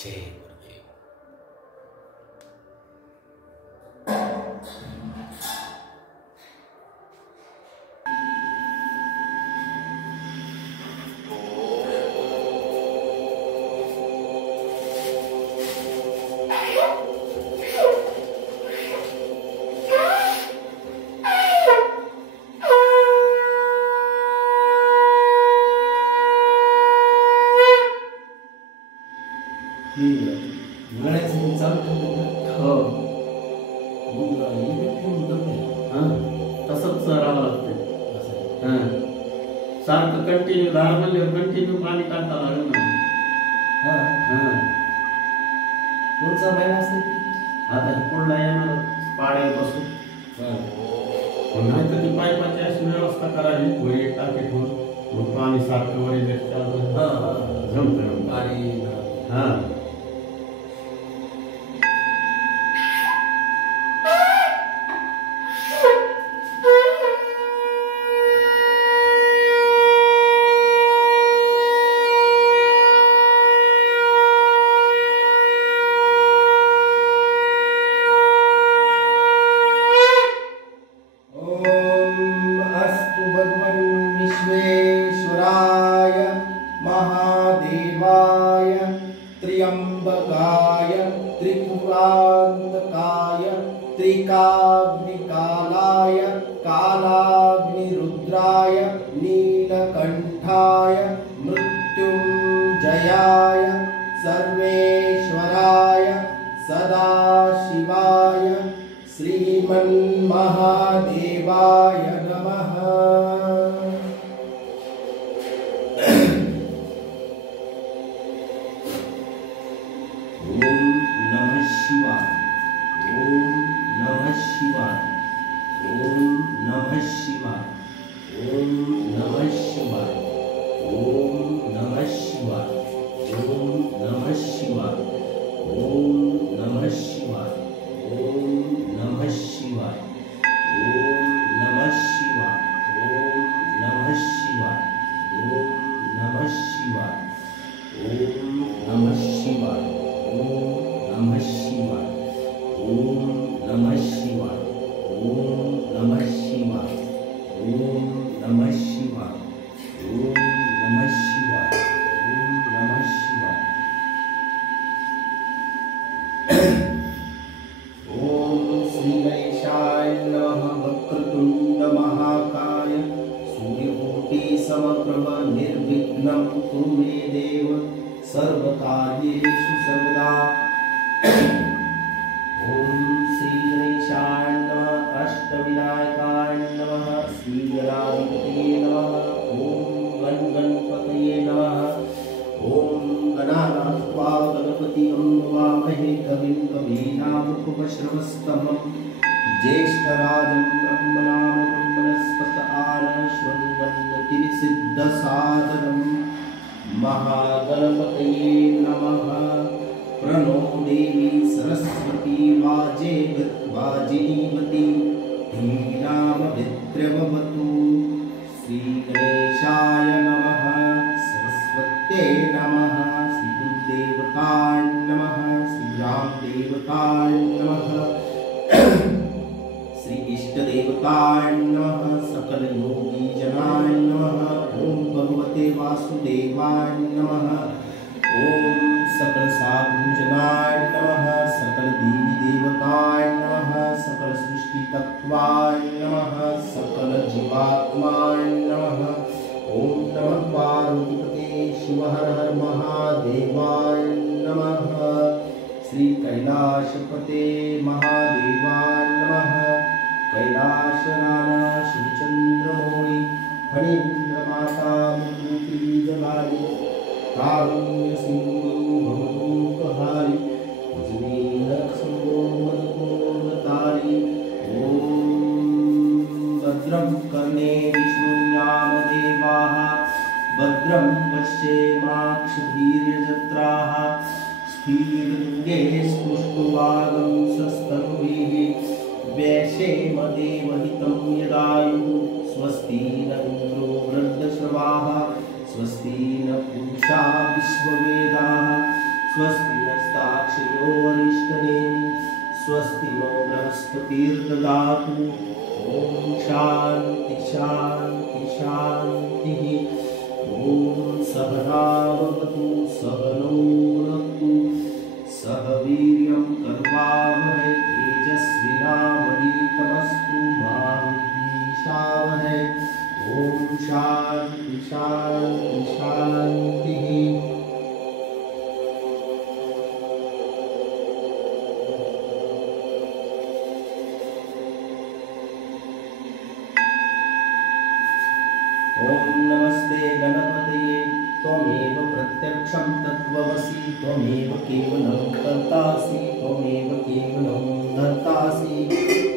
जय गुरुदेव। तसंच राहावं लागतं. सारखं कंटिन्यू धार म्हणल्यावर कंटिन्यू पाणी टाकावं लागेल ना. कोणचा महिना असते? आता पुढला येणार पाड्यापासून नाही तर ती पाईपाची अशी व्यवस्था करावी, वर टाकी ठेवून मग पाणी सारखं वर जमतं पाणी त्र्यंबकाय त्रिपुरांतकाय त्रिकाग्निकालाय कालाग्निरुद्राय नीलकंठाय मृत्युंजयाय सर्वेश्वराय सदाशिवाय श्रीमन्महादेवाय नमः। निर्विघ्नं कुरु मे देव सर्वकार्येषु सर्वदा। ओम श्री गणेशाय नमः, अष्टविनायकाय नमः, श्री गणाधिपतये नमः, ओम गणपतये नमः। ओम गणानात्वा गणपतिं नमामहे कविं कवीनामुपश्रवस्तमं ज्येष्ठराजं ब्रह्मणां ब्रह्मणस्पत आनश्वन्वन्नतिसिद्धसादनं महागणपतये नमः। प्रणो देवी सरस्वती वाजेवती धीनामभिद्रवतु। श्री गणेशाय नमः, सरस्वत्यै नमः, श्री गुरुदेवताय नमः, श्री रामदेवताय नमः, श्री इष्टदेवताय नमः, सकल योगी जनाय नमः। ओम भगवते वासुदेवाय नमः। ओम सकल साधु जनाय नमः, सकल देवी देवताय नमः, सकल सृष्टि तत्वाय नमः, सकल जीवात्माय नमः। ओम नमः पार्वतीपते शिव हर हर महादेवाय नमः। श्री कैलाशपते महादेवाय नमः। कैलाशनाना शिवचंद्रमौळि फणीन्द्र माता मुक्ति जलाली कारुण्य सिंधु भवदूपहारी उज्जीवनक्षोमदपूर्णतारी। ओम भद्रं कर्णे विष्णुयाम देवाः, भद्रं पश्येमाक्षधीर्यजत्राः, स्फीर्यङ्गे स्पुष्टवागं सस्तनुभिः व्यशेम देवहितं यदायुः। स्वस्ति न इन्द्रो वृद्धश्रवाः, स्वस्ति न पूषा विश्ववेदाः, स्वस्ति नस्ताक्षयो वरिष्ठनेमि स्वस्ति नो बृहस्पतिर्ददातु ॐ शान्ति शान्ति शान्तिः ॐ सहना भवतु सहनौ भुनक्तु सह वीर्यं करवावहै तेजस्विनावधीतमस्तु मा विद्विषावहै ॐ शान्ति शान्ति शान्तिः ॐ नमस्ते गणपतये त्वमेव प्रत्यक्षं तत्त्वमसि त्वमेव केवलं कर्तासि त्वमेव केवलं धर्तासि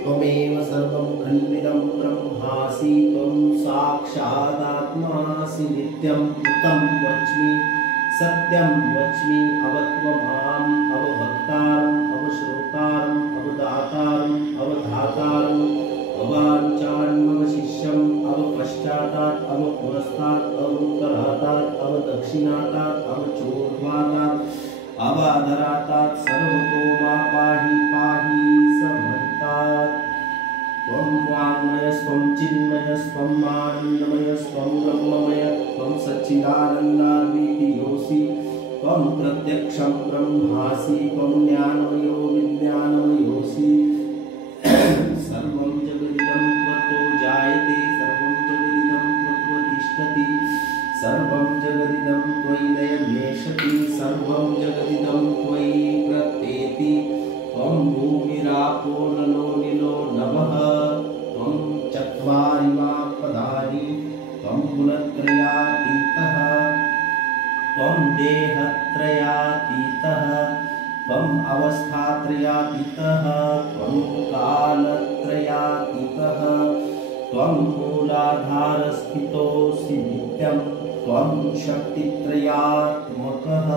त्वमेव सर्वं खण्डितं ब्रह्मासि त्वं साक्षादात्मासि नित्यं तं वच्मि सत्यं वच्मि अवत्वमाम् अवभक्तारम् अवश्रोतारम् अवदातारम् अवधातारम् अवाञ्छान्मवशिष्यम् अवपश्चातात् अवपुरस्तात् अवोत्तरातात् अवदक्षिणातात् अवचोर्ध्वातात् अवादरातात् सर्वतो मा पाहि पाहि समन्तात् त्वं वाङ्मयस्त्वं चिन्मयस्त्वं आनन्दमयस्त्वं ब्रह्ममय त्वं सच्चिदानन्दाद्वितीयोऽसि त्वं प्रत्यक्षं ब्रह्मासि त्वं ज्ञानमयो विज्ञानमयोऽसि सर्वं जगदिदं त्वतो जायते सर्वं जगदिदं त्वत्तिष्ठति सर्वं जगदिदं त्वयि लयमेषति सर्वं जगदिदं त्वयि प्रत्येति त्वं भूमिरापो नलो निलो नभः त्वं चत्वारि वा पदानि त्वं गुणत्रयातीतः त्वं देहत्रयातीतः त्वम् अवस्थात्रयातीतः त्वं कालत्रयातीतः त्वं मूलाधारस्थितोऽसि नित्यं त्वं शक्तित्रयात्मकः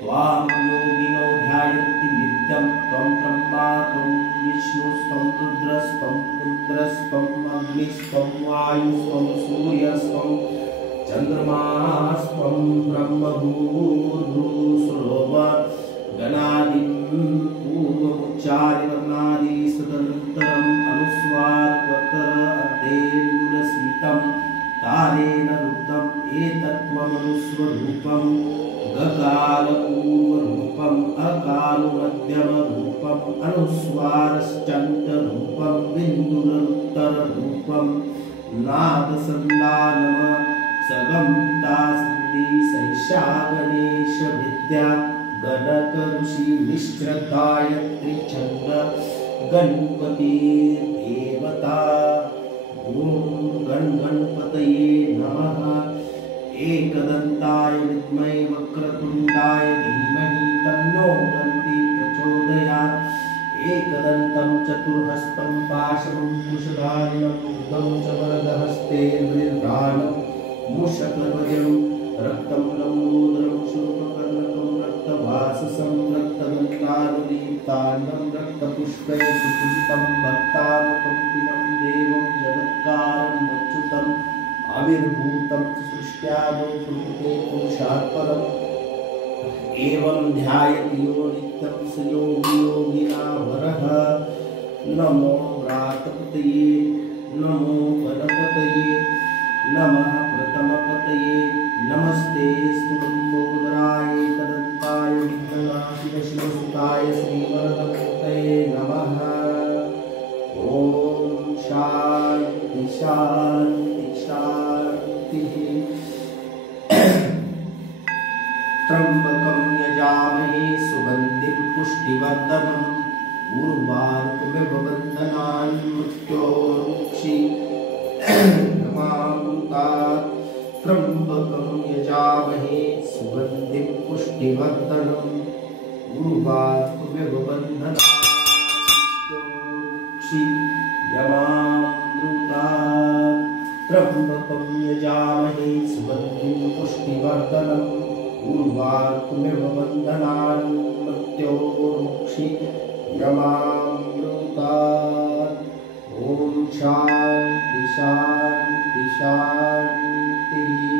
त्वां योगिनो ध्यायन्ति नित्यं त्वं ब्रह्मा त्वं विष्णुस्त्वं रुद्रस्त्वं इन्द्रस्त्वम् अग्निस्त्वं वायुस्त्वं सूर्यस्त्वं चन्द्रमास्त्वं ब्रह्मभूर्भुवः गणादिं पूर्वमुच्चार्यवर्णादि सदनन्तरम् अनुस्वारत्वत्तर अर्धेन्दुरस्मितं तारेण रुद्धम् एतत्त्वमनुस्वरूपं गकालपूर्वरूपम् अकालमध्यमरूपम् अनुस्वारश्चन्तरूपं बिन्दुरुत्तररूपं नादसन्दानम सगम्ता सिद्धि सैषा गणेश विद्या गणक ऋषि निश्चगायत्री छंद गणपति देवता ओम गणपतये नमः एकदंताय विद्महे वक्रतुंडाय धीमहि तन्नो दन्ति प्रचोदयात् एकदन्तं चतुर्हस्तं पाशमुकुशधारिणं उदं च वरदहस्ते वृन्दानं मूषकध्वजं रक्तं लम्बोदरं शूर्पकर्णकं रक्तवाससं रक्तदन्तानुदीप्ताण्डं रक्तपुष्पैः सुपूजितं भक्तानुकम्पिनं देवं जगत्कारं अच्युतम् आविर्भूतं सृष्ट्यादौ प्रकृते पुरुषात् परम् एवं ध्यायति यो नित्यं स योगी योगिनावरः नमो व्रातपतये नमो गणपतये नमः प्रथमपतये नमस्ते स्तुलम्बोदराय एकदन्ताय विघ्ननाशिवशिवसुताय श्रीवरदमूर्तये नमः ॐ शान्ति शान्ति शान्तिः त्र्यम्बकं यजामहे सुगन्धिं पुष्टिवर्धनम् उर्वारुकमिवबन्धनान् मृत्योर्मुक्षीयमामृतात् त्र्यम्बकं यजामहे सुगन्धिं पुष्टिवर्धनम् उर्वारुकमिवबन्धनान् मृत्योर्मुक्षीयमामृतात् त्र्यम्बकं यजामहे सुगन्धिं पुष्टिवर्धनम् उर्वारुकमिवबन्धनान् मृत्योर्मुक्षीयमामृतात् ॐ शान्ति शान्ति शान्तिः